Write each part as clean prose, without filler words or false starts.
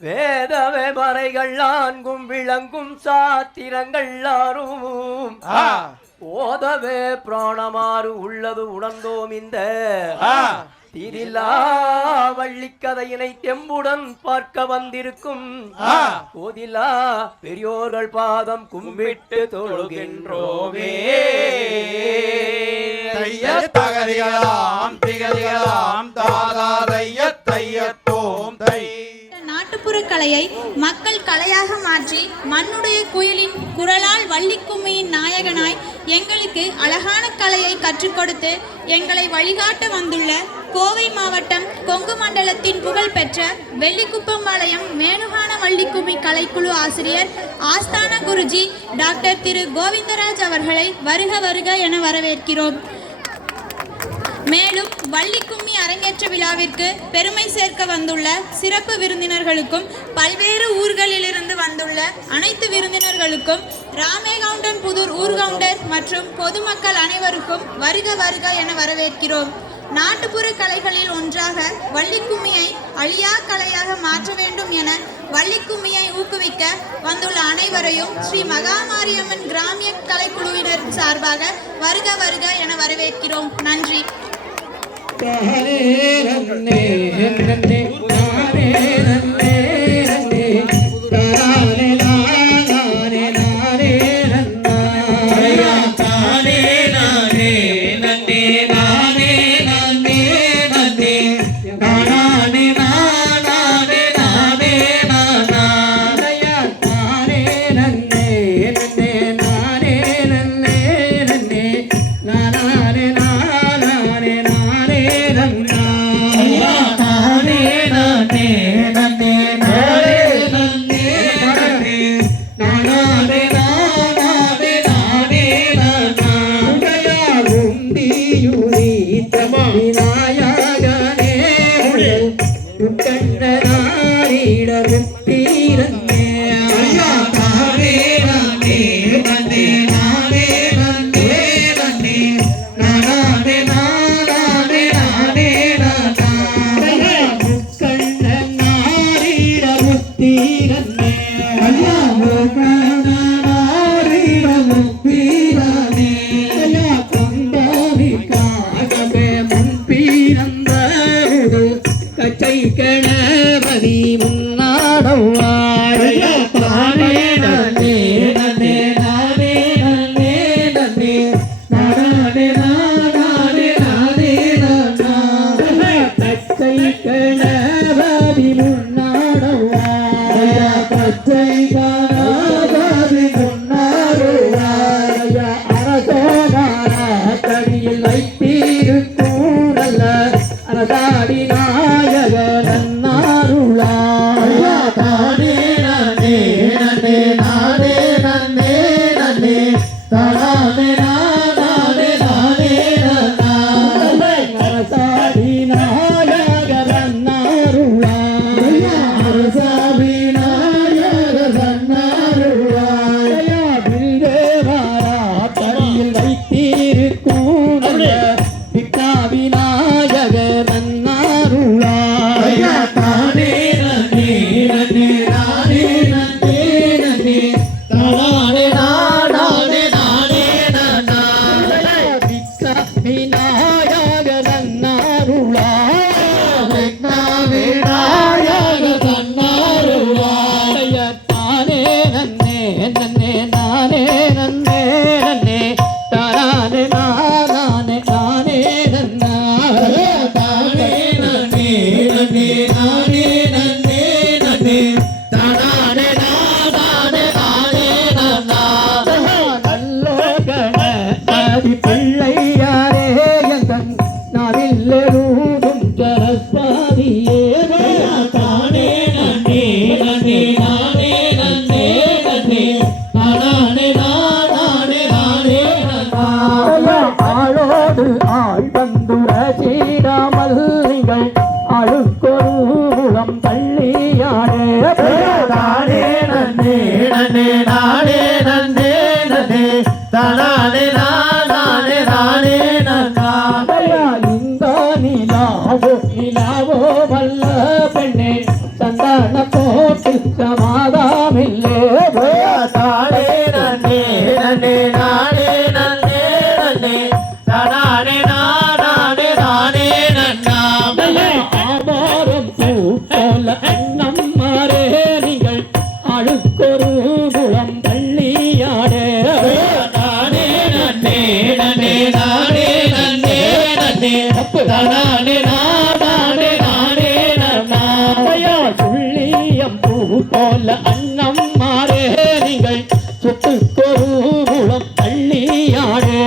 வேதவே மறைகள் நான்கும் விளங்கும் சாத்திரங்கள் ஆறும் ஓதவே பிராணமாறு உள்ளது உணர்ந்தோம் இந்த திரிலா வள்ளிக்கதையினை தெம்புடன் பார்க்க வந்திருக்கும் கோதிலா பெரியோர்கள் பாதம் கும்பிட்டு தொழுகின்றோமே. தகதிகளாம் திகதிகளாம் தாதாதைய தையத்தோம் தை. நாட்டுப்புற கலையை மக்கள் கலையாக மாற்றி மண்ணுடைய குயிலின் குரலால் வள்ளிக்கும்மியின் நாயகனாய் எங்களுக்கு அழகான கலையை கற்றுக் கொடுத்து எங்களை வழிகாட்ட வந்துள்ள கோவை மாவட்டம் கொங்கு மண்டலத்தின் புகழ்பெற்ற வெள்ளிக்குப்பம்பாளையம் மேனுகான வள்ளிக்கும்மி கலைக்குழு ஆசிரியர் ஆஸ்தான குருஜி டாக்டர் திரு கோவிந்தராஜ் அவர்களை வருக வருக என வரவேற்கிறோம். மேலும் வள்ளிக்கும்மி அரங்கேற்ற விழாவிற்கு பெருமை சேர்க்க வந்துள்ள சிறப்பு விருந்தினர்களுக்கும் பல்வேறு ஊர்களிலிருந்து வந்துள்ள அனைத்து விருந்தினர்களுக்கும் ராமேகவுண்டன் புதூர் ஊர்கவுண்டர் மற்றும் பொதுமக்கள் அனைவருக்கும் வருக வருக என வரவேற்கிறோம். நாட்டுப்புற கலைகளில் ஒன்றாக வள்ளிக்கும்மியை அழியா கலையாக மாற்ற வேண்டும் என வள்ளிக்கும்மியை ஊக்குவிக்க வந்துள்ள அனைவரையும் ஸ்ரீ மகாமாரியம்மன் கிராமிய கலைக்குழுவினர் சார்பாக வருக வருக என வரவேற்கிறோம். நன்றி. Sabina, போல அன்னம் மாறே நீங்கள் சுட்டுக்கொரு குளம் தள்ளியாடு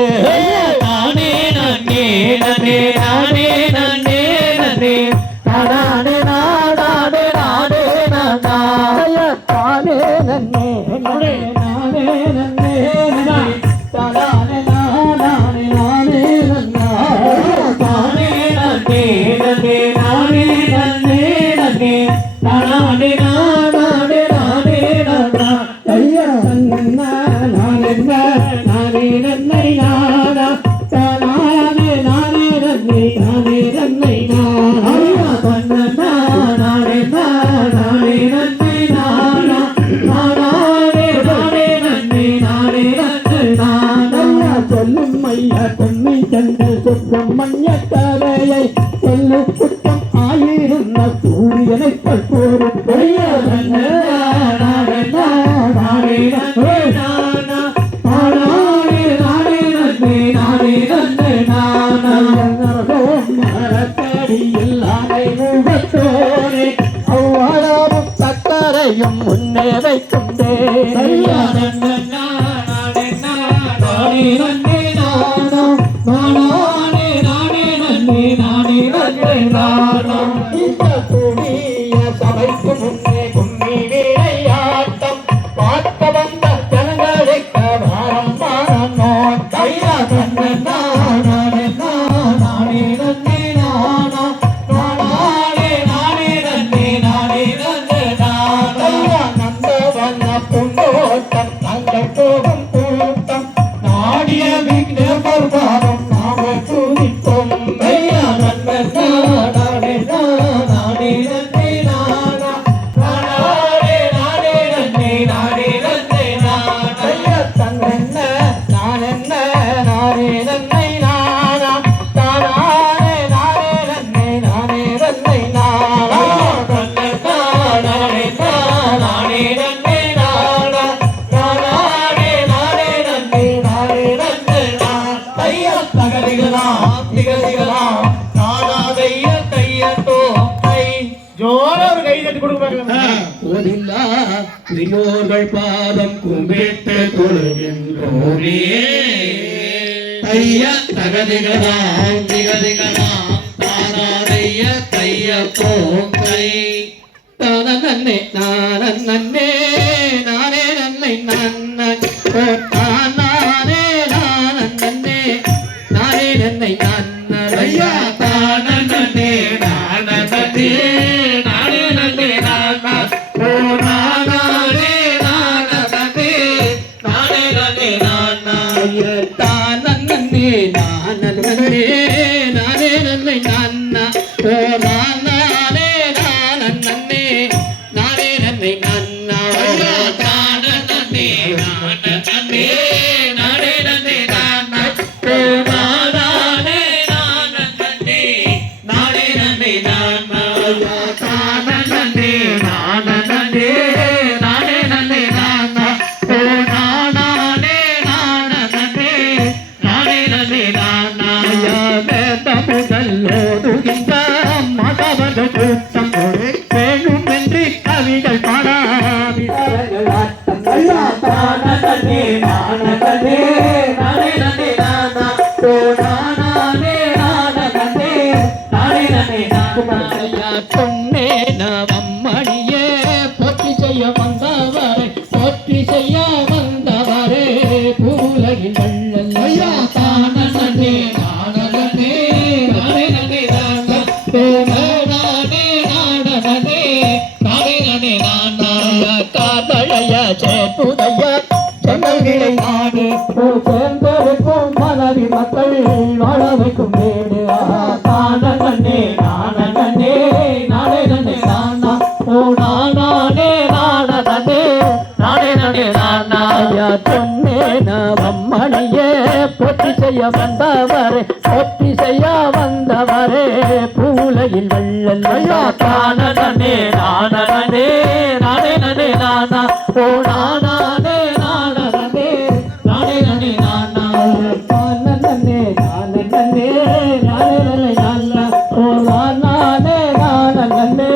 நானே நன்னே நன்னே நானே நன்னே நன்னே தானே நாடே நாடே நாடைய தானே நன்னே நானே நானே நன்னே நன்னே தானே நானே நானே நன்னா தானே நன்னே நன்னே நானே நன்னே நன்னே தானே நாடே நாடே நாடா ஐயா நன்னா நானே நானே நன்னை நாடா தானே நானே நன்னே நானே நன்னை நாடா தன்னா நானே நானே நன்னை நாடா நானே நானே நன்னை நானே நன்னை நாடா சொல்லும் ஐயா பொன்னை கண்கள் சொற்றம் மஞ்ச தரையை சொல்லு குற்றம் ஆயிருந்த சூரியனை போரு ஐயா நானே நானே நானே நன்னை நாடா நானே நானே நன்னை நானே நன்னை நாடா மரத்தடியில் ஆனை முகத்தோரே அவ்வாறாவும் சக்கரையும் முன்னே வைக்குண்டே ஐயா நானே நானே நானே நன்னை நாடா நானே நானே நன்னை நானே நன்னை நாடா இந்த கூடிய சபைக்கு முன்னே கும்மி விளையாட்டம் பார்க்க வந்த ஜனங்களுக்கு வாரம் வாரம் நோக்கையா நானே நானே நானே நன்னை நாடா நானே நானே நன்னை நானே நன்னை நாடா நந்தவன பூந்தோட்டம் நாங்கள் போகும் கூட்டம் நாடிய விக்ன பர்வாரம் நாம துதிப்போம் ஐயா நன்னை நானே நானே நன்னை நாடா நானே நானே நன்னை நானே நன்னை நாடா ஐயா தன்னென்ன நானென்ன நானே நன்னை நாடா தானே நானே நன்னை நானே நன்னை நாடா தன்னென்ன நானே நானே நன்னை நாடா தானே நானே நன்னை நானே நன்னை நாடா ஐயா தகதிகளாம் திகதிகளாம் நாடாதைய கையத்தோ கை ஜோர ஒரு கை தட்டி கொடுக்க போதில்லா பெரியோர்கள் பாதம் கும்பிட்டு தொழுகின்றோரே ஐயா தகதிகளாம் திகதிகளாம் தானாதைய கையத்தோ கை தான நன்னே நானே நானே நன்னை நன்னை ஓ தானே நன்னே நானே நன்னை நன்னை ஐயா தான நன்னே நானே நானே நன்னை நானா ஓ நானே நன்னே நானே நன்னை நானா ஐயா தான நன்னே நானே நானே நன்னை நானா ஓ நானே நன்னே நானே நன்னை நானா ஐயா தான நன்னே நானே நானே நன்னை நானா ஓ நானே நன்னே நானே நன்னை நானா ஐயா தான நன்னே நானே நன்னை நானா ஓ நானே நன்னே நானே நன்னை நானா ஐயா வேத முதல்லோதுகின்ற மாதவர்கள் கூட்டம் வேணும் என்று கவிகள் பாடாவிகள் ஆட்டம் ஐயா தான நன்னே நானே நன்னை நானா ஓ நானே நன்னே நானே நன்னை நானா ஐயா பொன்னே நவம்மணியே போற்றி செய்ய வந்தவரை போற்றி செய்ய வந்தவரே பூலகின் வள்ளல் ஐயா தான நன்னே நானே நன்னை நானா ஓ நானே நன்னை நானா காதலைய சேப்புதைய சென்னல்களை நாடு சேர்ந்திருக்கும் மனவி மக்கள் வாழ வைக்கும் வீடு தான நன்னே நானே நன்னை நானா ஓ நானே நன்னை நானா ஐயா சொன்னே நவம்மணியே போற்றி செய்ய வந்தவரே பூலையில் வள்ளல் ஐயா தான நன்னே நானே நானா ஓ நானே நன்னை நானா தான நன்னே நானே நானா ஓ நானே நன்னை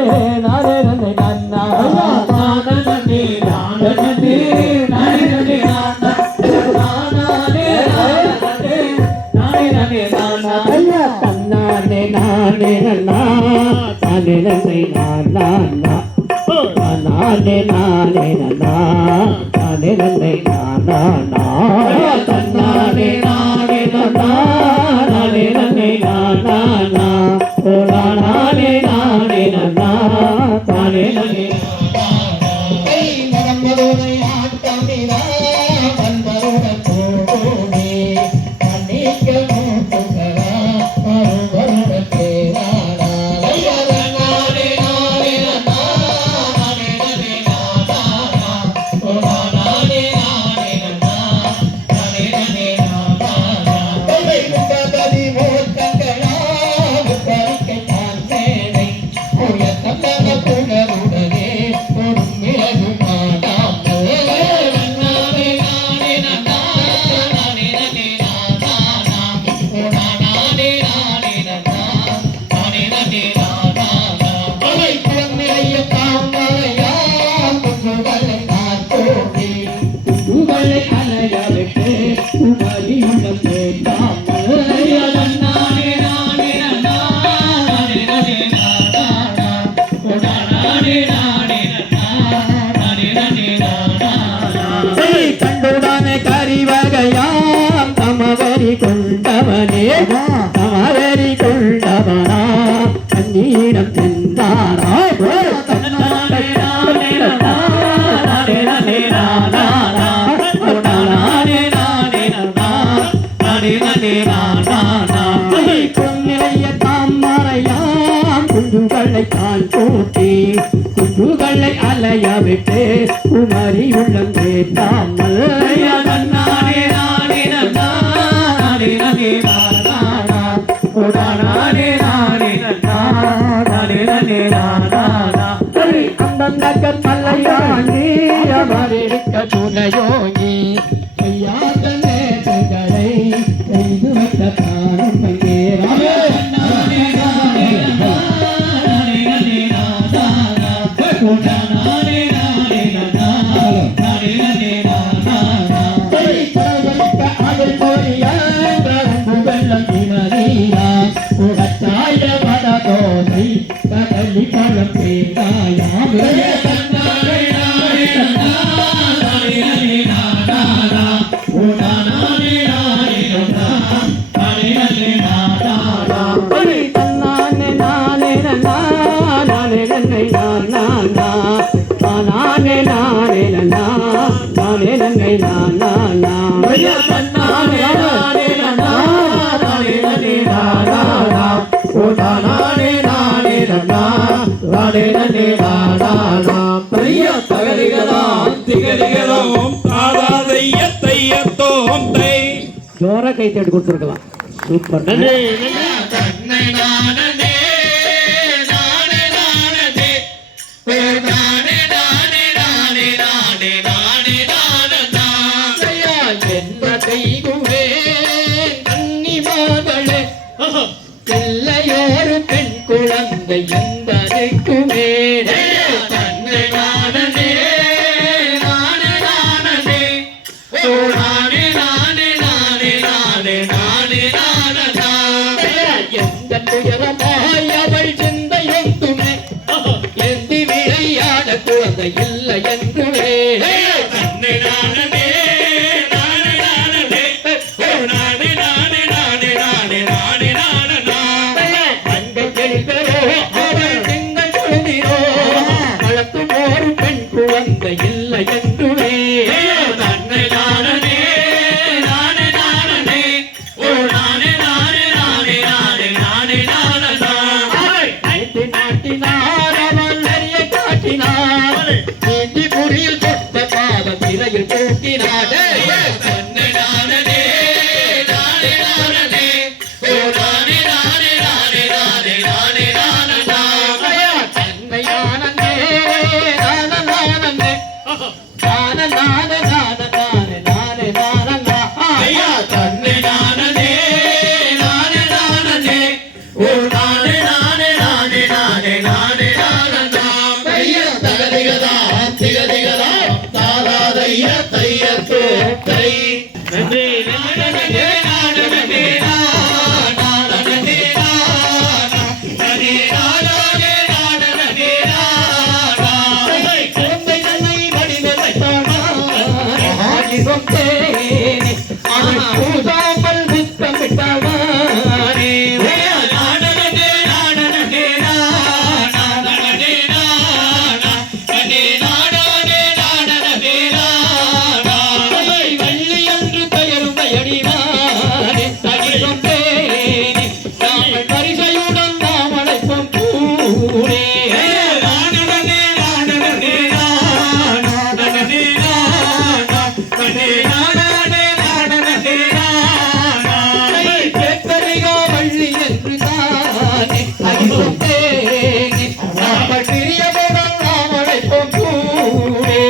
நானா ஐயா தான நானே நானே நன்னா நானே நன்னை நானா நானே நானே நன்னா நானே நன்னை நானா நானே நானே நன்னா நானே நன்னை கண்டுடான கரிவகையாம் தமவரி கொண்டவனே தமவரி கொண்டவனா கண்ணீரம் சென்றாரா குஞ்சுகளை தான் கூட்டி குஞ்சுகளை அலைய விட்டு குமரி உள்ளம் கேட்டாமல் அந்தந்த மல்லையாண்டி அவரிருக்க துணையோங்கி செய்யாத நேர்களை செய்து வைத்த தானம் கடலி பழம் ஜோரா கை தட்டி கொடுத்துருக்கலாம். சூப்பர். நன்றி. எல்லையோரு பெண் குழந்தை என்பதற்குமே அவள் சிந்தையும் துணை எந்தி விளையாட குழந்தை இல்லை என்றுவே அவள் திங்கள் குழந்திரோ வளர்க்கும் ஒரு பெண் குழந்தை இல்லை என்றுவே நன்றி. தேனே அவன் பூசாமல் முத்தமிட்டவானே வள்ளி என்று பெயரும் அடிவானே தகிலும் தேனே நாமல் பரிசையுடன் நாம் அழைப்போம் பூரே வள்ளி என்று தானே தகிலும் தேனே நாமல் பிரியவுடன் நாம் அழைப்போம் பூரே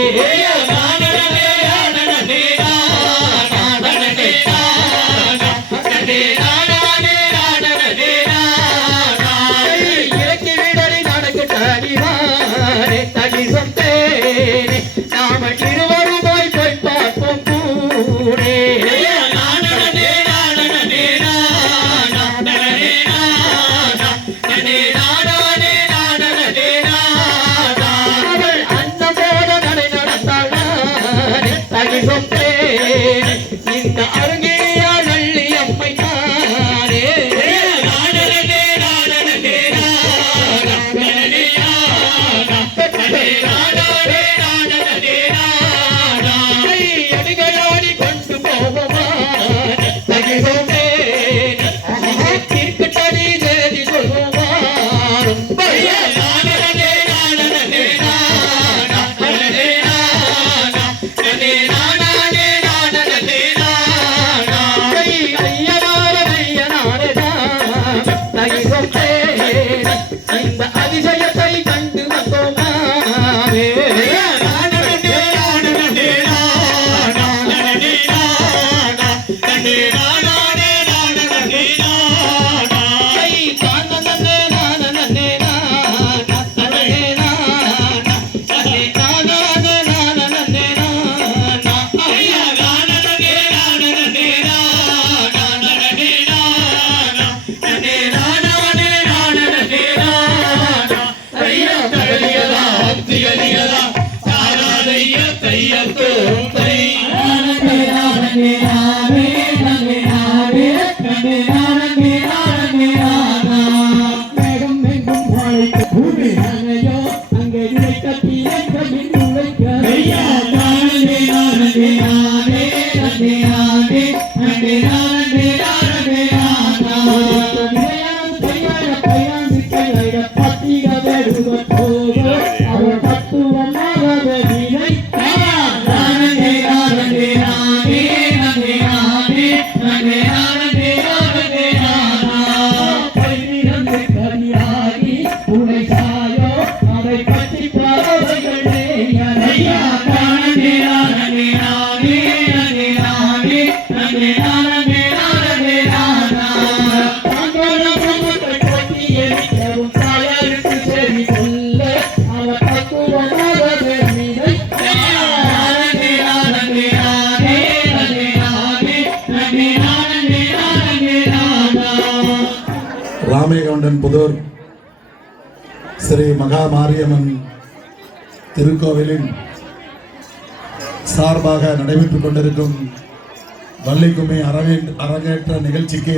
இறக்கி விடலை நடக்கட்டாடிவானே தகிலும் தேனே நாம இருவருமாய் போய் பார்ப்போம் கூடே அவள் அந்த போல நடை நடந்தாள் தகிலும் தேனே இந்த அருங்கியாள் வள்ளி அம்மை தானே அடிகளாடி கொண்டு போவான் தகிலும் தேனே தீர்க்கட்டடி தேதி சொல்லுவான் இந்த அதிசயத்தை கண்டு வந்தோமாவே ராமேகவுண்டன் புதூர் ஸ்ரீ மகா மாரியம்மன் திருக்கோவிலின் சார்பாக நடைபெற்றுக் கொண்டிருக்கும் வள்ளிக்கும்மி அரங்கேற்ற நிகழ்ச்சிக்கு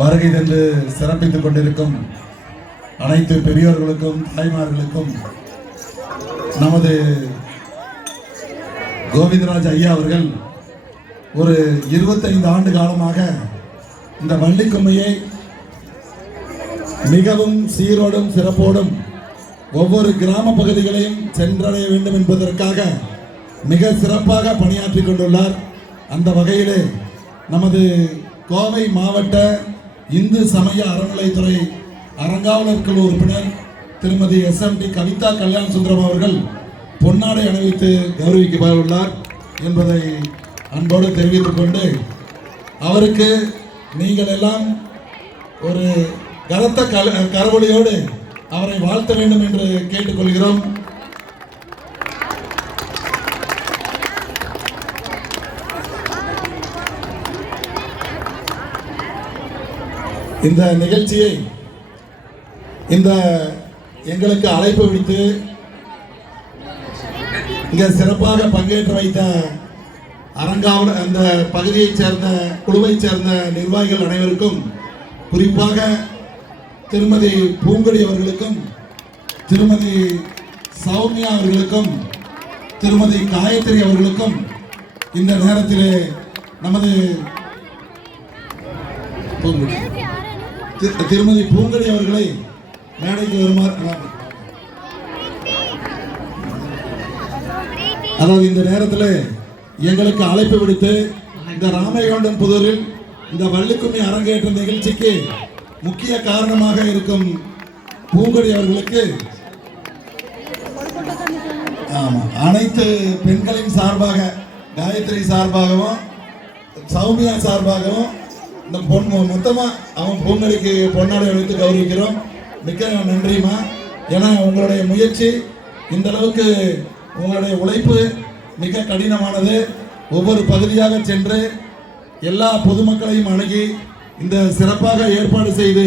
வருகை தந்து சிறப்பித்துக் கொண்டிருக்கும் அனைத்து பெரியோர்களுக்கும் தாய்மார்களுக்கும் நமது கோவிந்தராஜ் ஐயா அவர்கள் ஒரு 25 ஆண்டு காலமாக இந்த வள்ளிக்கும்மியை மிகவும் சீரோடும் சிறப்போடும் ஒவ்வொரு கிராம பகுதிகளையும் சென்றடைய வேண்டும் என்பதற்காக மிக சிறப்பாக பணியாற்றிக் கொண்டுள்ளார். அந்த வகையிலே நமது கோவை மாவட்ட இந்து சமய அறநிலைத்துறை அறங்காவலர் குழு உறுப்பினர் திருமதி SMD கவிதா கல்யாண சுந்தரம் அவர்கள் பொன்னாடை அணிவித்து கௌரவிக்கப்பட உள்ளார் என்பதை அன்போடு தெரிவித்துக் கொண்டு அவருக்கு நீங்கள் எல்லாம் ஒரு கனத்த கரவொலியோடு அவரை வாழ்த்த வேண்டும் என்று கேட்டுக்கொள்கிறோம். இந்த நிகழ்ச்சியை இந்த எங்களுக்கு அழைப்பு விடுத்து இங்க சிறப்பாக பங்கேற்று வைத்த அரங்காவல் அந்த பகுதியைச் சேர்ந்த குழுவைச் சேர்ந்த நிர்வாகிகள் அனைவருக்கும், குறிப்பாக திருமதி பூங்கொடி அவர்களுக்கும், திருமதி சௌமியா அவர்களுக்கும், திருமதி காயத்ரி அவர்களுக்கும் இந்த நேரத்திலே நமது திருமதி பூங்கொடி அவர்களை மேடைக்கு வருமாறு, அதாவது இந்த நேரத்தில் எங்களுக்கு அழைப்பு விடுத்து இந்த ராமேகவுண்டன் புதூரில் இந்த வள்ளிக்கும்மி அரங்கேற்ற நிகழ்ச்சிக்கு முக்கிய காரணமாக இருக்கும் பூங்கொடி அவர்களுக்கு அனைத்து பெண்களின் சார்பாக, காயத்ரி சார்பாகவும் சௌமியா சார்பாகவும் இந்த மொத்தமா அவன் பூங்கொடிக்கு பொன்னாடை அளித்து கௌரவிக்கிறோம். மிக்க நன்றிமா. ஏன்னா உங்களுடைய முயற்சி, இந்த அளவுக்கு உங்களுடைய உழைப்பு மிக கடினமானது. ஒவ்வொரு பகுதியாக சென்று எல்லா பொதுமக்களையும் அணுகி இந்த சிறப்பாக ஏற்பாடு செய்து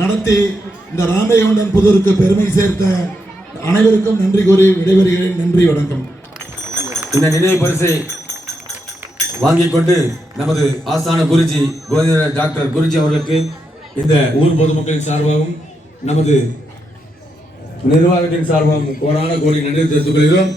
நடத்தி இந்த ராமேகவுண்டன் புதூருக்கு பெருமை சேர்த்த அனைவருக்கும் நன்றி கூறி விடைபெறுகிறேன். நன்றி, வணக்கம். இந்த நினைவு பரிசை வாங்கிக் கொண்டு நமது ஆஸ்தான குருஜி கோவிந்தராஜ் டாக்டர் குருஜி அவர்களுக்கு இந்த ஊர் பொதுமக்களின் சார்பாகவும் நமது நிர்வாகத்தின் சார்பாகவும் கோடான கோடி நன்றி தெரிவித்துக் கொள்கிறோம்.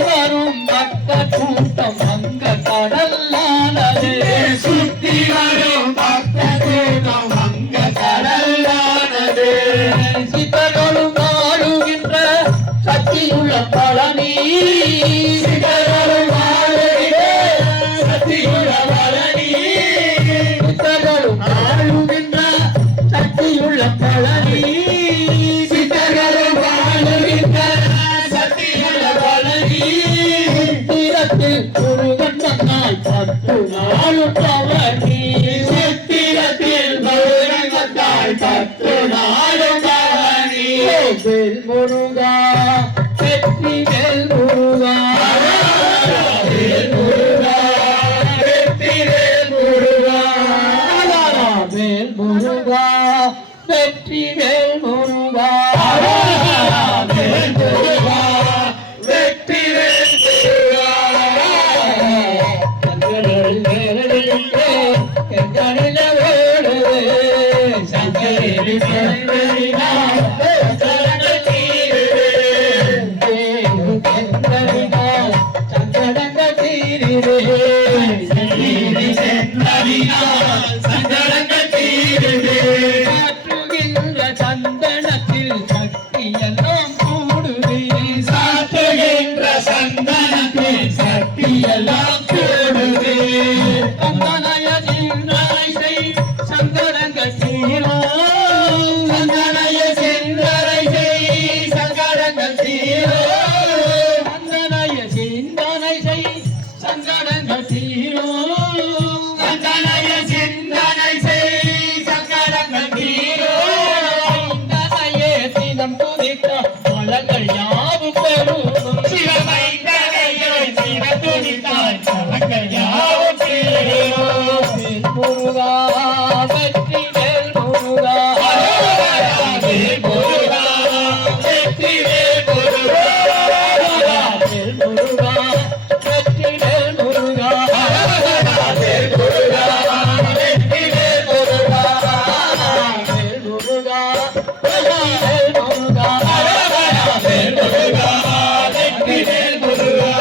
வரும் பக்த கூட்டம் அங்க கடல்லானது சுத்தி வரும் பக்த கூட்டம் வங்க கடலானது சித்தர்களும் வாழுகின்ற சக்தியுள்ள பழனி சித்தர்களும் வாழுகின்ற சக்தியுள்ள பழனி சித்தர்களும் வாழுகின்ற சக்தியுள்ள பழனி சித்தர்களும் வாழுகின்ற சக்தியுள்ள பழனி சித்திரத்தில் முருகன் வந்தாய் 10 நாளும் பவனி சித்திரத்தில் முருகன் வந்தாய் 10 நாளும் பவனி வேல் முருகா வெற்றி வேல் முருகா வேல் முருகா வெற்றி வேல் முருகா வேல் முருகா வெற்றி வேல் முருகா வேல் முருகா வெற்றி வேல் முருகா சங்கரனில் வேலடிலே எங்கனில வேடுவே சங்கரனில் வேலடினா சங்கரங்கள் தீருவே சென்றடினா சங்கரங்கள் தீருவே சென்றடினா சங்கரங்கள் தீருவே சாற்றுகின்ற சந்தனத்தில் சக்தியெல்லாம் கூடுவே சாற்றுகின்ற சந்தனத்தில் சக்தியெல்லாம் கூடுவே சந்தனய சிந்தனை செய் சங்கரங்கள் தீரோ சந்தனய சிந்தனை செய் சங்கரங்கள் தீரோ சந்தனய சிந்தனை செய் சங்கரங்கள் தீரோ சந்தனய சிந்தனை செய் சங்கரங்கள் தீரோ சிந்தனையே தினம் துதித்த மலங்கள் யாவும் பெறும் சிவமைந்தனையே தினம் துதித்தாய் மலங்கள் யாவும் பெறும் வேல் முருகா வெற்றி வேல் முருகா வேல் முருகா வெற்றி வேல் முருகா வேல் முருகா வெற்றி வேல் முருகா வேல் முருகா வெற்றி வேல் முருகா வேல் முருகா வெற்றி வேல் முருகா வேல் முருகா வெற்றி வேல் முருகா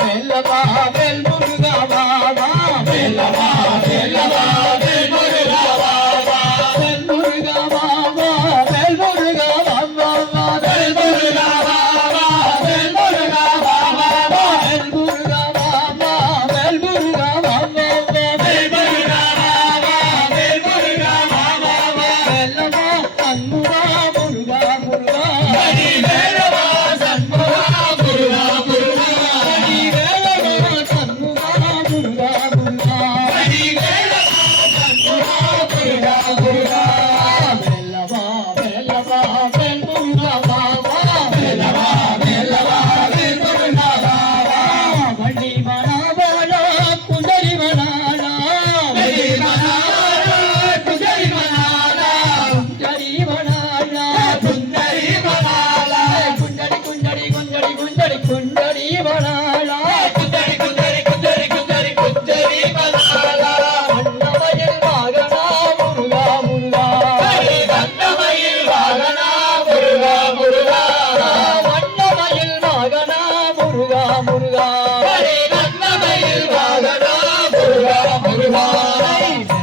வெல்லவா வேல் முருகா வாவா வெல்லவா வெல்லவா வேல் முருகா வாவா வேல் முருகா வாவா வேல் முருகா வாவா வேல் முருகா வாவா வேல் முருகா வாவா வேல் முருகா வாவா வேல் முருகா வாவா வேல் முருகா வாவா வேல் முருகா வாவா வெல்லவா சண்முகா முருகா முருகா ஹரி வேலவா சண்முகா முருகா முருகா ஹரி வேலவா சண்முகா முருகா முருகா ஹரி வேலவா சண்முகா முருகா முருகா வெல்லவா வெல்லவா வேல் முருகா வாவா வெல்லவா வெல்லவா வேல் முருகா வாவா வண்டி மணாவாளா குண்டரி மணாளா வண்டி மணாவாளா குண்டரி மணாளா குண்டரி மணாளா குண்டரி மணாளா குண்டரி குண்டரி குண்டரி குண்டரி குண்டரி மணாளா குண்டரி குண்டரி குண்டரி குண்டரி குண்டரி மணாளா அன்னமயில் வாகனா முருகா முருகா அன்னமயில் வாகனா முருகா முருகா அன்னமயில் வாகனா முருகா முருகா அன்னமயில் வாகனா முருகா முருகா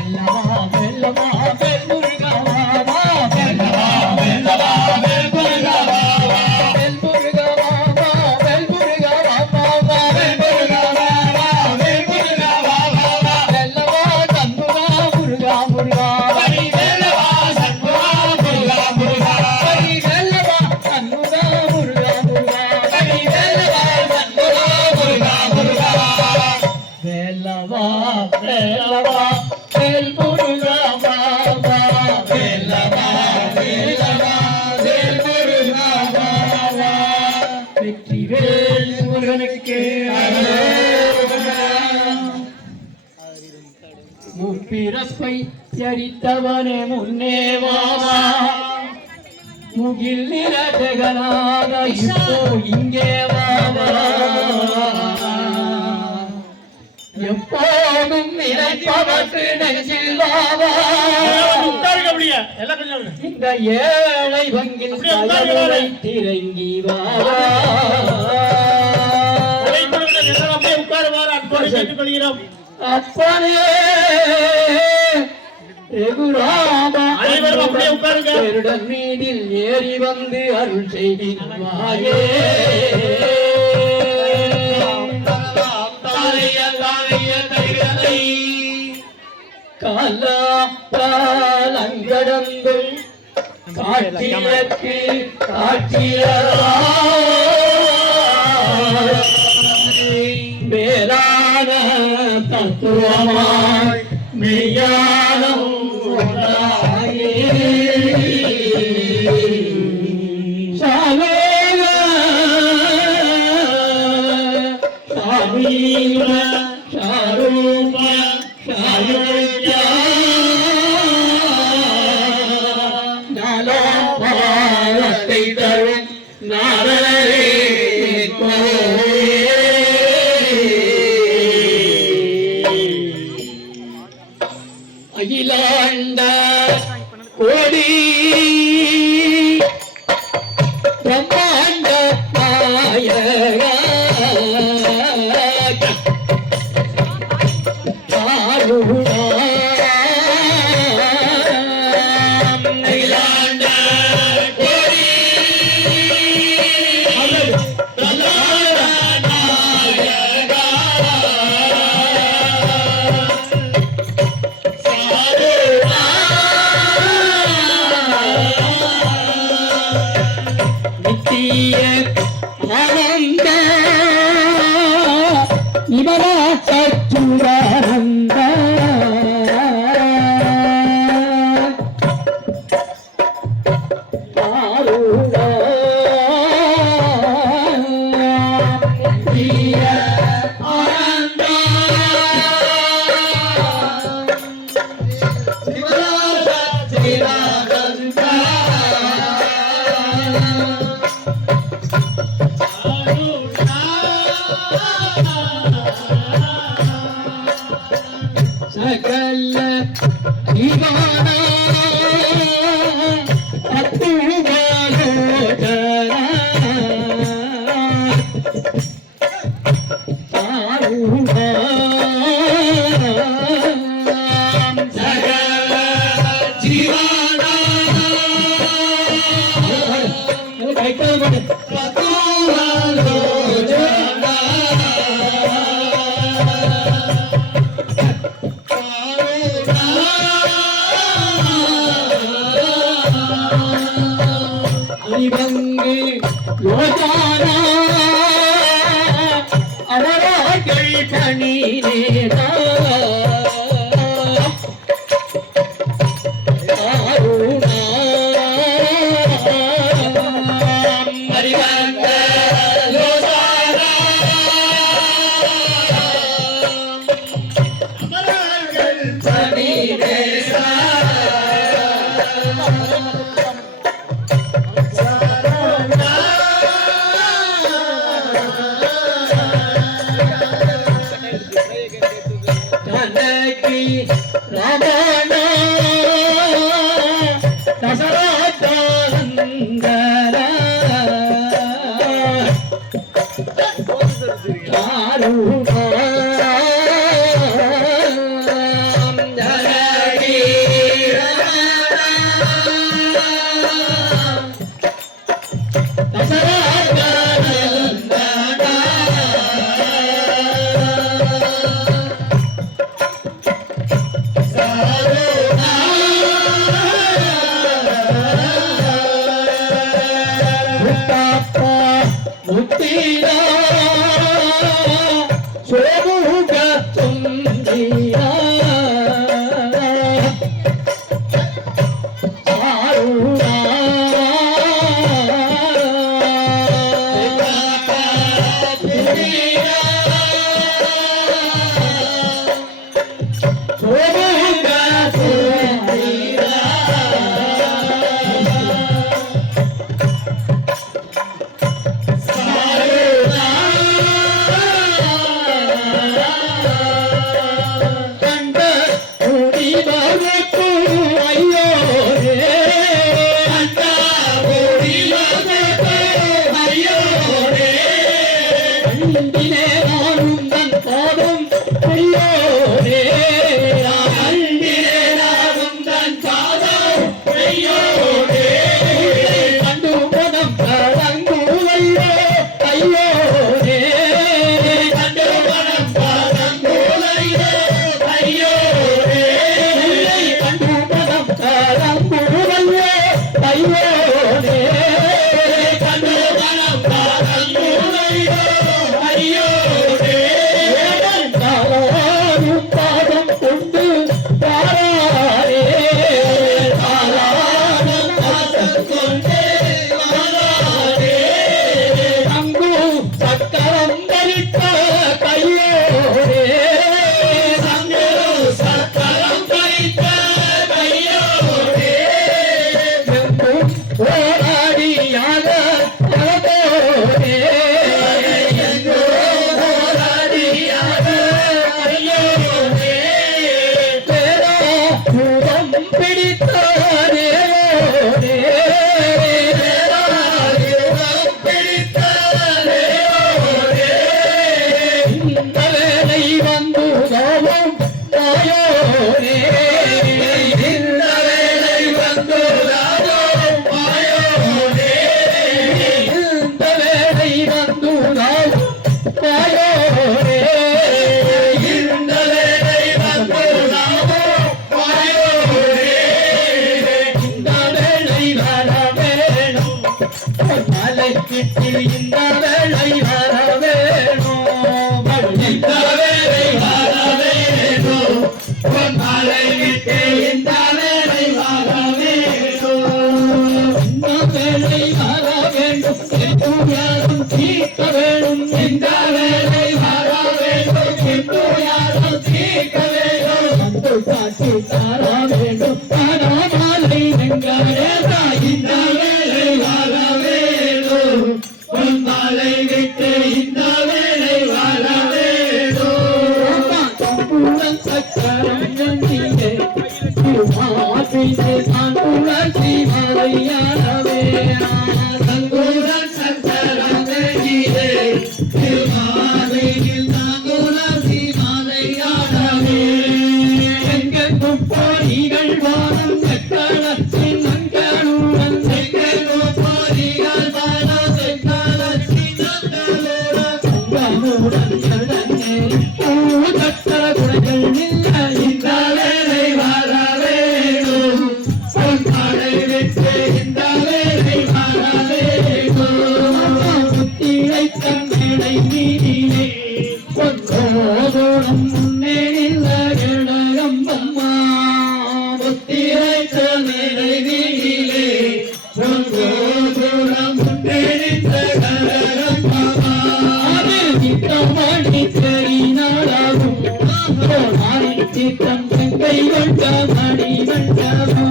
வெல்லவா வெல்லவா வேல் முருகா வாவா வெல்லவா வெல்லவா வேல் முருகா வாவா வேல் முருகா வாவா வேல் முருகா வாவா வேல் முருகா வாவா வேல் முருகா வாவா வெல்லவா சண்முகா முருகா முருகா ஹரி வெல்லவா சண்முகா முருகா முருகா ஹரி வெல்லவா சண்முகா முருகா முருகா ஹரி வெல்லவா சண்முகா முருகா முருகா வெல்லவா வெல்லவா வேல் முருகா வாவா வெல்லவா வெல்லவா வேல் முருகா வாவா வெற்றி வேல் முருகனுக்கு முப்பிறப்பை எரித்தவனே முன்னே வாவா முகில் நிற ஜெகநாத இப்போ இங்கே வாவா எப்போதும் நினைப்பவற்று நெஞ்சில் வாவா இந்த ஏழை வங்கில் தயவுரை திரங்கி வாவா அப்பனே அனைவரும் அப்படியே உட்காருங்க. பெருடன் மீதில் ஏறி வந்து அருள் செய்திருவாயே காலங்கடந்தும் காட்சியற்கு வேளாண தத்துவமாய் மெய்யானம் ஒன்றாயே சாவேக சாமீர சாரூப சாயோஜா நலபாரத்தை தரும் நாரே அகிலாண்ட கோடி பிரம்மாண்ட நாயக அகிலாண்ட கோடி நித்திய ஆனந்த இவரா சச்சுரானந்த நித்திய ஆனந்த இவரா சச்சுரானந்த சகல ஜீவான அத்துவாலோதன சகல ஜீவான அறிவங்கு யோஜானா அவராகள் பணி நேரா அறிவங்க யோஜானா அவராகள் பணி நேரா ஜனகி ராமண தசரதந்தர ஜனகி முத்திரா சோமுக துந்திரா ஆருணா சோமுக துந்திரா வந்து உதவும் தாயோரே இந்த வேளை வந்து உதவும் தாயோரே இந்த வேளை வந்து உதவும் தாயோரே இந்த வேளை வந்து உதவும் தாயோரே இந்த வேளை வர வேணும் மலை கிட்டி இந்த வேளை வர வேணும் இந்த வேளை வர வேணும் மலை கிட்டி இந்த வேளை வர வேணும் இந்த வேளை வர வேண்டும் என்று யாரும் தீர்க்க வேணும் இந்த வேளை வர வேண்டும் என்று யாரும் தீர்க்க வேணும் வந்து காட்சி தர வேண்டும் மாலை வெங்கடேசா இந்த வேளை வர வேணும் மலை விட்டு இந்த வேளை வர வேணும் தம்புடன் சக்கரம் நந்தியே மாற்றினே தாங்குடன் சிவரையாரவே தங்குடன் சக்கரம் நந்தியே மாறினில் தாங்குடன் சிவரையாரவே எங்கெங்கும் போரிகள் வானம் செக்கலத்தின் நங்களுடன் எங்கெங்கும் போரிகள் வானம் செக்கலத்தின் நங்களுடன் சங்கமுடன் கடனே பூதத்தர குடைகள் நில்ல இந்த வேளை வர வேணும் பொன்மலை விட்டு இந்த வேளை வர வேணும் புத்திரை தன்னை நீதிலே பொன்னோதுடன் முன்னே நின்ற கடகம்பம்மா புத்திரை தன்னை நீதிலே பொன்னோதுடன் முன்னே நின்ற கடகம்பம்மா நித்தமணி தெரிநாளாகும் சித்தம் செங்கை கொண்ட மணி வண்டமா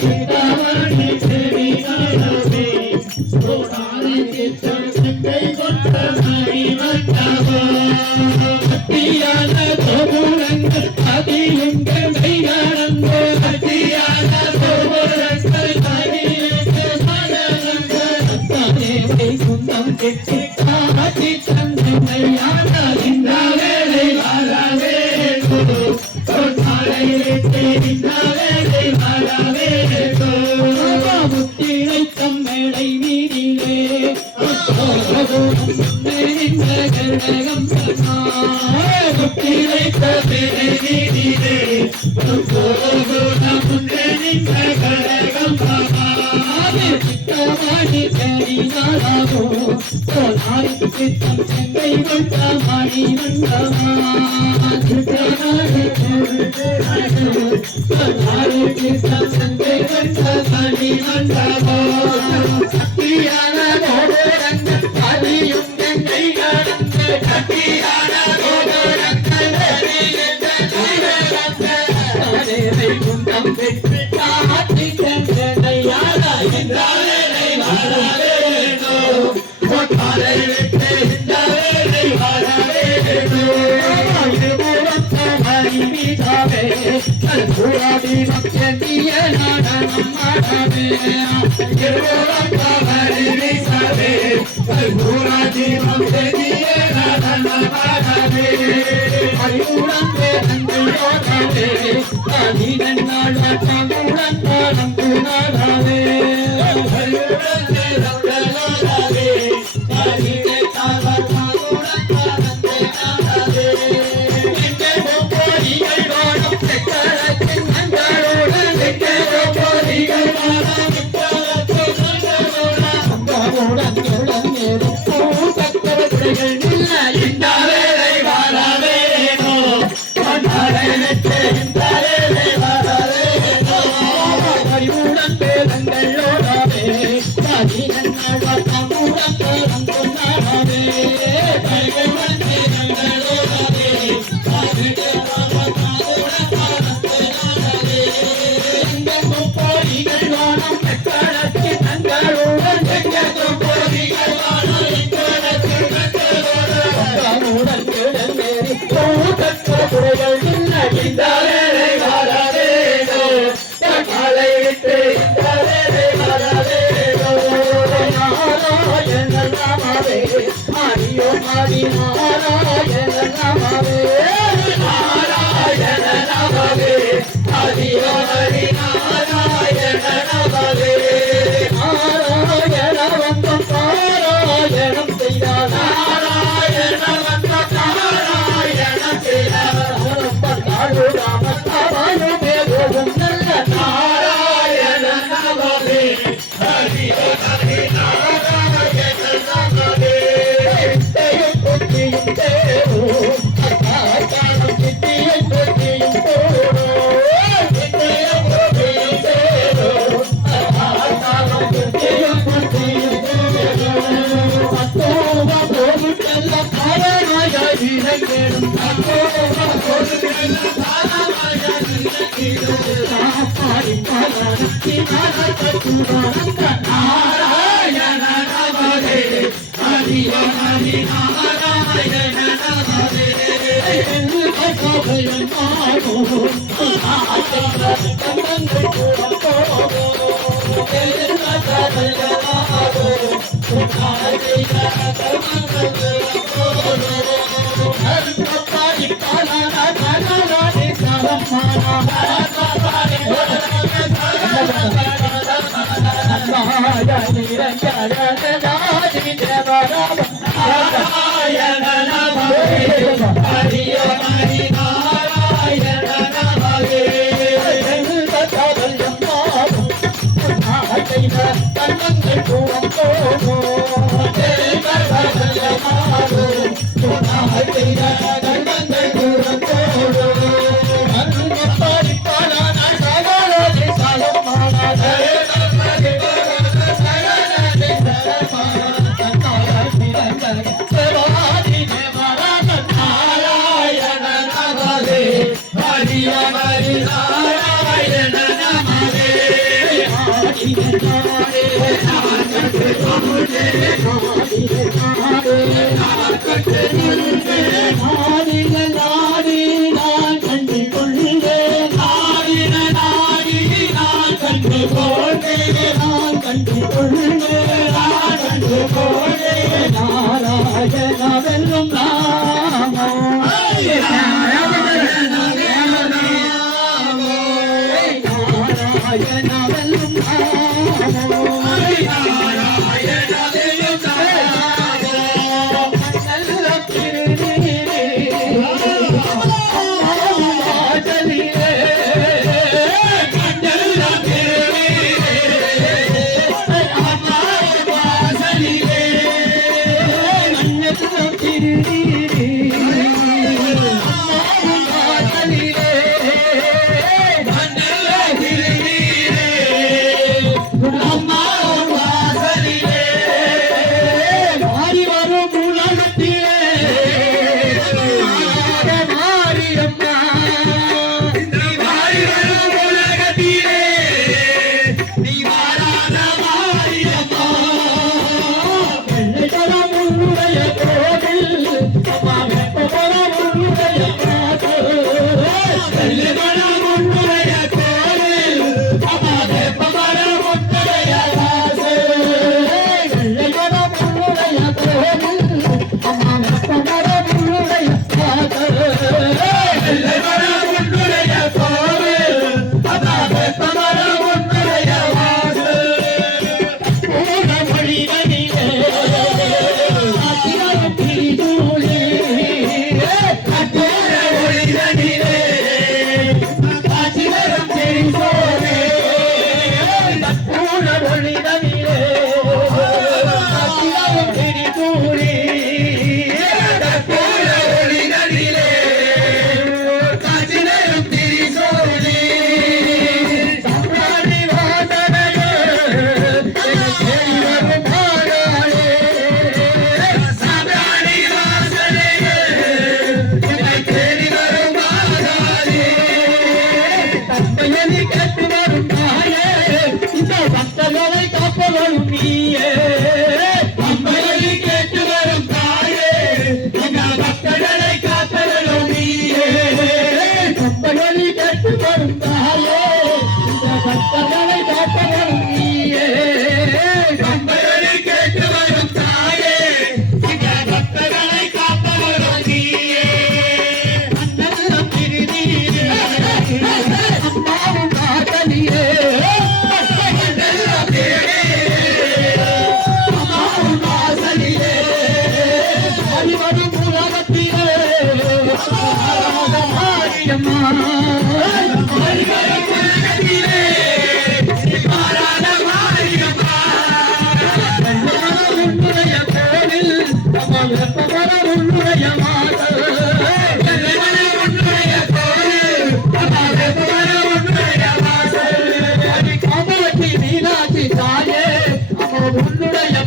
சித்தமணி தெரிநாளாவே சித்தம் செங்கை கொண்ட மணி வண்டமா அத்தியான தோமுரங்கள் அதியுங்கள் கைகாரங்கள் அத்தியான தோமுரங்கள் அதியுங்கள் கைகாரங்கள் அத்தானே குந்தம் கெட்டி காட்சி தந்தையான இந்த வேளை வர வேண்டும் மலை விட்டு இந்த வேளை வர வேண்டும் முத்திரை தம்மேளை மீதிலே கடகம் முத்திரை தம்மேளை மீதிலே கடகம் சித்தமாடி தெரிநாளாகோ சோனாரி சித்தம் செங்கை கொண்ட மணி வண்டமா சித்தமாடி சோனாரி சித்தம் செங்கை கொண்ட மணி வண்டமா சத்தியான கோபுரங்கள் அதியும் கங்கை கடந்து சத்தியான கோபுரங்கள் அதியும் கங்கை கடந்து குண்டம் பெற்று காட்டி கண்டையார இந்த வேளை வர வேணும் மலை விட்டு இந்த வேளை வர வேணும் இருபுறத்த மணி மீதாவே கல்புராதி பக்திய நடனம் ஆடவே இருபுறத்த மணி மீதாவே கல்புராதி பக்திய நடனம் ஆடவே அறிவுடன் வேதங்களோடவே அதிதன் நாள் வட்டமுடன் பாடம் துணாடவே அறிவுடன் வேதங்களோடவே அதிதன் நாள் வட்டமுடன் பாடம் துணாடவே எங்கெங்கும் போரிகள் வாழும் செக்கலத்தின் நங்களுடன் எங்கெங்கும் போரிகள் வாழும் செக்கலத்தின் நங்களுடன் சங்கமுடன் இளநேரும் பூசக்கர குடைகள் நில்ல இந்த வேளை வர வேணும் மலை விட்டு இந்த வேளை வர வேணும் அறிவுடன் வேதங்களோடவே பதினெண்ணாள் வட்டமுடன் பேரம் கொண்டாடவே அறிவுடன் வேதங்களோடவே பதினெண்ணாள் வட்டமுடன் பேரம் கொண்டாடவே எங்கெங்கும் போரிகள் வானம் செக்கலத்தின் நங்களுடன் எங்கெங்கும் போரிகள் வானம் செக்கலத்தின் நங்களுடன் கிடந்தேறி பூதற்ற குடைகள் நின்ன இந்த வேளை வர வேணும் மலை விட்டு இந்த வேளை வர வேணும் நாராயண நாமவே ஹரியோ ஹரி நாராயண நாமவே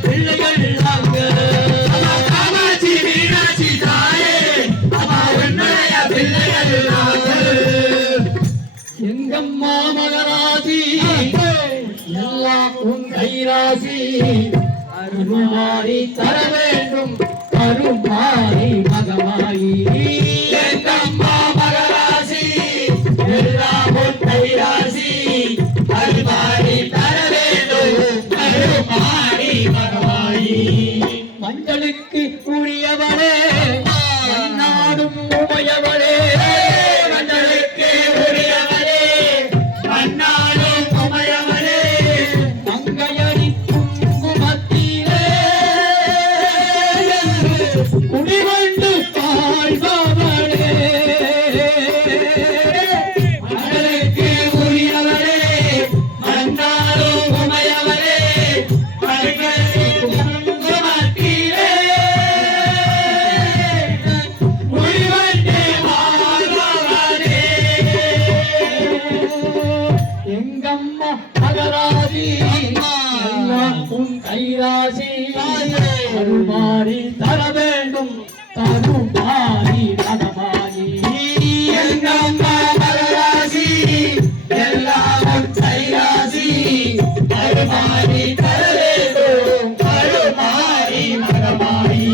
பிள்ளைகள் தர வேண்டும் அருமாரி மகமாயி எங்கம்மா மகராசி எல்லாம் கைராசி அருமாரி தர வேண்டும் அருமாரி மகமாயி மஞ்சளுக்கு உரியவளே நாடும் உமையவளே மஞ்சளுக்கு உரியவளே மன்னாடும் உமையவளே மங்கையடி குங்குமத்திலே குடிவண்டு தாழ்பவளே மஞ்சளுக்கு உரியவளே மன்னாடும் உமையவளே மங்கையடி குங்குமத்திலே குடிவண்டு வாழ்பவளே எங்கம்மா மகராசி எல்லாம் உன் கைராசி அருமாறி தர வேண்டும் தருமாறி மகமாயி எங்கம்மா மகராசி எல்லாம் உன் கைராசி அருமாறி தர வேண்டும் அருமாறி மகமாயி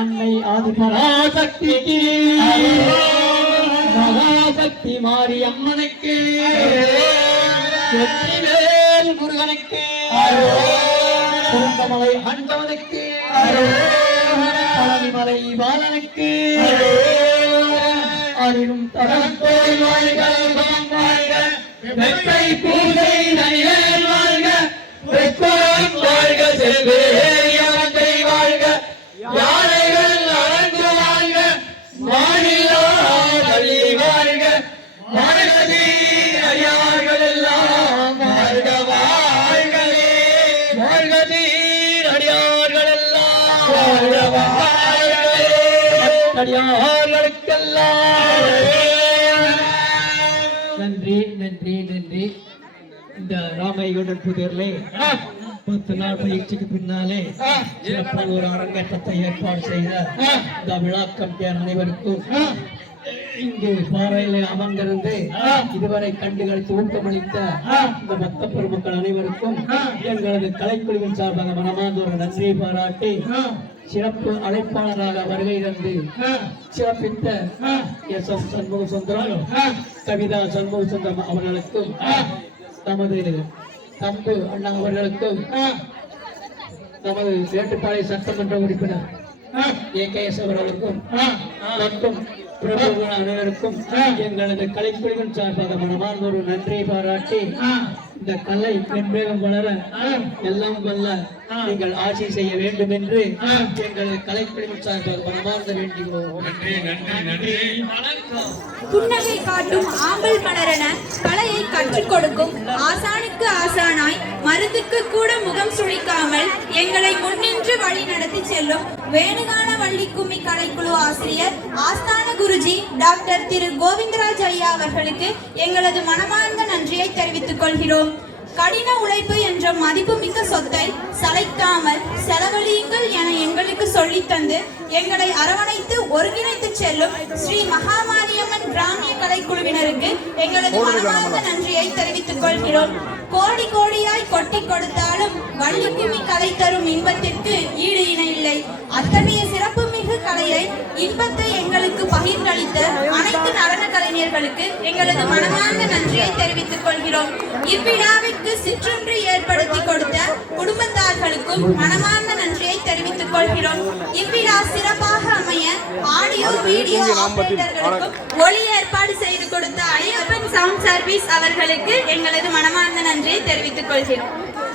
அன்னை ஆதிபராசக்திக்கு மகாசக்தி மாரியம்மனுக்கு வெற்றிவேல் முருகனுக்கு குருந்தமலை ஆண்டவனுக்கு பழனிமலை பாலனுக்கு அருளும் தரத்தோய் வாழ்க வாழ்க வெற்றி பூஜை நனிவேல் வாழ்க வெற்றி வாழ்க செல்வேரியவத்தை வாழ்க யானைகள் அரங்கு வாழ்க வானிலா வழி வாழ்க வாழ்கதி அடியார்கள் எல்லாம் வாழ்க வாழ்கவே வாழ்கதி அடியார்கள் எல்லாம் வாழ்க வாழ்கவே அடியார்களுக்கெல்லாம் நன்றி நன்றி நன்றி. இந்த ராமையுடன் புதிரிலே 10 நாள் பயிற்சிக்கு பின்னாலே சிறப்பான ஒரு அரங்கேற்றத்தை ஏற்பாடு செய்த இந்த விழா கமிட்டியார் அனைவருக்கும் இங்கு பாறையிலே அமர்ந்திருந்து இதுவரை கண்டுகளித்து ஊக்கமளித்த இந்த பக்த பெருமக்கள் அனைவருக்கும் எங்களது கலைக்குழுவின் சார்பாக மனமார்ந்த ஒரு நன்றியை பாராட்டி சிறப்பு அழைப்பாளராக வருகை தந்து சிறப்பித்த எஸ்.எஸ். சண்முக சுந்தரம், கவிதா சண்முக சுந்தரம் அவர்களுக்கும் நமது தம்பு அண்ணா அவர்களுக்கும் நமது வேட்டுப்பாளைய சட்டமன்ற உறுப்பினர் ஏ.கே.எஸ். அவர்களுக்கும் மற்றும் பிரபுகள் அனைவருக்கும் எங்களது கலைக்குழுவின் சார்பாக மனமார்ந்த ஒரு நன்றியை பாராட்டி இந்த கலை மென்மேலும் வளர எல்லாம் வல்ல நீங்கள் ஆட்சி செய்ய வேண்டும் என்று எங்களது கலைக்குழுவின் சார்பாக மனமார்ந்த வேண்டுகிறோம். புன்னகை காட்டும் ஆம்பல் மலரென கலையை கற்றுக் கொடுக்கும் ஆசானுக்கு ஆசானாய் மருந்துக்கு கூட முகம் சுழிக்காமல் எங்களை முன்னின்று வழி நடத்தி செல்லும் வேணுகான வள்ளி கும்மி கலைக்குழு ஆசிரியர் ஆஸ்தான குருஜி டாக்டர் திரு கோவிந்தராஜ் ஐயா அவர்களுக்கு எங்களது மனமார்ந்த நன்றியை தெரிவித்துக் கொள்கிறோம். கடின உழைப்பு என்ற மதிப்புமிக்க சொத்தை சளைக்காமல் செலவழியுங்கள் என எங்களுக்கு சொல்லித் தந்து எங்களை அரவணைத்து ஒருங்கிணைத்து செல்லும் ஸ்ரீ மகாமாரியம்மன் கிராமிய கலைக்குழுவினருக்கு எங்களது மனமார்ந்த நன்றியை தெரிவித்துக் கொள்கிறோம். கோடி கோடியாய் கொட்டி கொடுத்தாலும் வள்ளிக்கும்மி கலை தரும் இன்பத்திற்கு ஈடு இணை இல்லை. அத்தகைய சிறப்புமிகு கலையை இன்பத்தை எங்களுக்கு பகிர்ந்தளித்த அனைத்து நடன கலைஞர்களுக்கு எங்களது மனமார்ந்த நன்றியை தெரிவித்துக் கொள்கிறோம். இவ்விழாவிற்கு சிற்றுண்டி ஏற்படுத்தி கொடுத்த குடும்பத்தார்களுக்கும் மனமார்ந்த நன்றியை தெரிவித்துக் கொள்கிறோம். இவ்விழா சிறப்பாக அமைய ஆடியோ வீடியோ ஆபரேட்டர்களுக்கும் ஒளி ஏற்பாடு செய்து கொடுத்த ஐயப்பன் சவுண்ட் சர்வீஸ் அவர்களுக்கு எங்களது மனமார்ந்த நன்றியை தெரிவித்துக் கொள்கிறோம்.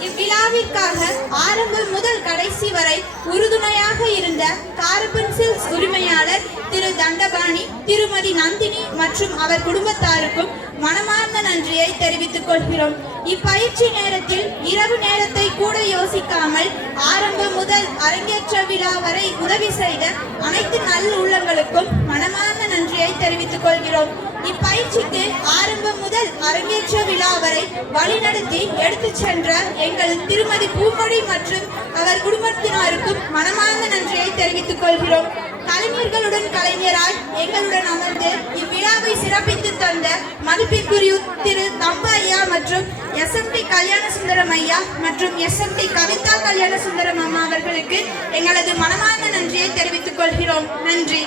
இவ்விழாவிற்காக ஆரம்பம் முதல் கடைசி வரை உறுதுணையாக இருந்த காரப்பன் சில்க்ஸ் உரிமையாளர் திரு தண்டபாணி, திருமதி நந்தினி மற்றும் அவர் குடும்பத்தாருக்கும் மனமார்ந்த நன்றியை தெரிவித்துக் கொள்கிறோம். இப்பயிற்சி நேரத்தில் இரவு நேரத்தை கூட யோசிக்காமல் ஆரம்பம் முதல் அரங்கேற்ற விழா வரை உதவி செய்த அனைத்து நல்ல உள்ளங்களுக்கும் மனமார்ந்த நன்றியை தெரிவித்துக் கொள்கிறோம். இப்பயிற்சிக்கு ஆரம்பம் முதல் அரங்கேற்ற விழா வரை வழிநடத்தி எடுத்துச் சென்ற எங்கள் திருமதி பூமொழி மற்றும் அவர் குடும்பத்தினருக்கும் மனமார்ந்த நன்றியை தெரிவித்துக் கொள்கிறோம். கலைஞர்களுடன் கலைஞராய் எங்களுடன் அமர்ந்து இவ்விழாவை சிறப்பித்து தந்த மதிப்பிற்குரிய திரு தம்பையா மற்றும் மற்றும் எஸ்எம்டி கல்யாண சுந்தரம் ஐயா மற்றும் எஸ்எம்டி கவிதா கல்யாண சுந்தரம் அம்மா அவர்களுக்கு எங்களது மனமார்ந்த நன்றியை தெரிவித்துக் கொள்கிறோம். நன்றி.